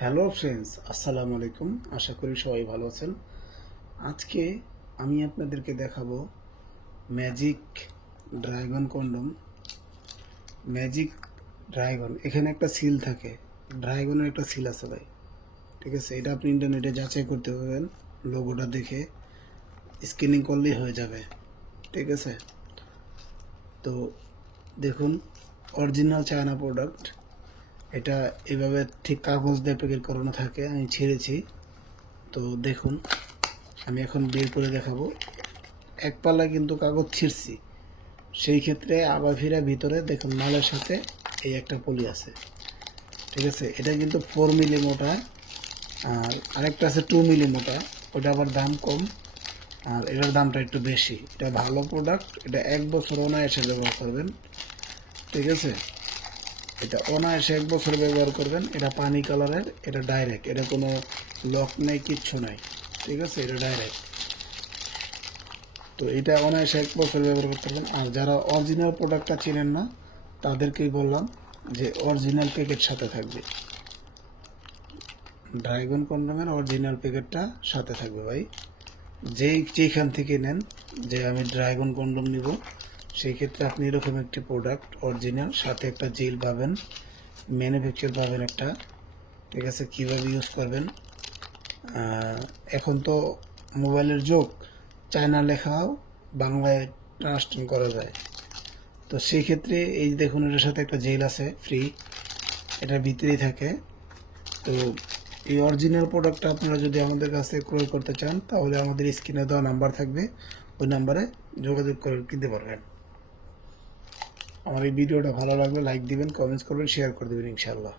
Hello friends, আসসালামু আলাইকুম। আশা করি সবাই ভালো আছেন। আজকে আমি আপনাদেরকে দেখাবো magic dragon condom. Magic dragon, এখানে একটা সিল থাকে, ড্রাগনের একটা সিল আছে ভাই। ঠিক আছে, এটা আপনি ইন্টারনেটে যাচাই করতে পারবেন, লোগোটা দেখে স্ক্যানিং করলেই হয়ে যাবে। ঠিক আছে, তো দেখুন, অরিজিনাল চায়না প্রোডাক্ট। এটা এভাবে ঠিক কাগজ দিয়ে প্যাকেট করানো থাকে, আমি ছেড়েছি। তো দেখুন, আমি এখন বের করে দেখাবো। এক পাল্লা কিন্তু কাগজ ছিঁড়ছি, সেই ক্ষেত্রে আবার ফিরে ভিতরে দেখুন মালের সাথে এই একটা পলি আছে। ঠিক আছে, এটা কিন্তু 4 মিলি মোটা, আর আরেকটা আছে 2 মিলি মোটা, ওটা আবার দাম কম, আর এটার দামটা একটু বেশি। এটা ভালো প্রোডাক্ট, এটা 1 বছর অনায়াসে ব্যবহার করবেন। ঠিক আছে, এটা অনায়াসে 1 বছর ব্যবহার করবেন। এটা পানি কালারের, এটা ডাইরেক্ট, এটা কোনো লক নেই, কিচ্ছু নাই। ঠিক আছে, এটা ডাইরেক্ট। তো এটা অনায়াসে 1 বছর ব্যবহার করতে পারবেন। আর যারা অরিজিনাল প্রোডাক্টটা চেনেন না, তাদেরকেই বললাম যে অরিজিনাল প্যাকেট সাথে থাকবে, ড্রাগন কন্ডোমের অরিজিনাল প্যাকেটটা সাথে থাকবে ভাই। যেইখান থেকে নেন, যে আমি ড্রাগন কন্ডোম নিব, সেই ক্ষেত্রে আপনি এরকম একটি প্রোডাক্ট অরিজিনাল, সাথে একটা জেল পাবেন, ম্যানুফ্যাকচার পাবেন একটা। ঠিক আছে, কীভাবে ইউজ করবেন, এখন তো মোবাইলের যুগ, চায়না লেখাও বাংলায় ট্রান্সলেশন করা যায়। তো সেই ক্ষেত্রে এই দেখুন, এটার সাথে একটা জেল আছে ফ্রি, এটার ভিতরেই থাকে। তো এই অরিজিনাল প্রোডাক্টটা আপনারা যদি আমাদের কাছে ক্রয় করতে চান, তাহলে আমাদের স্ক্রিনে দেওয়া নাম্বার থাকবে, ওই নাম্বারে যোগাযোগ করে কিনতে পারবেন। আমার এই ভিডিওটা ভালো লাগলে লাইক দিবেন, কমেন্টস করবেন, শেয়ার করে দেবেন ইনশাআল্লাহ।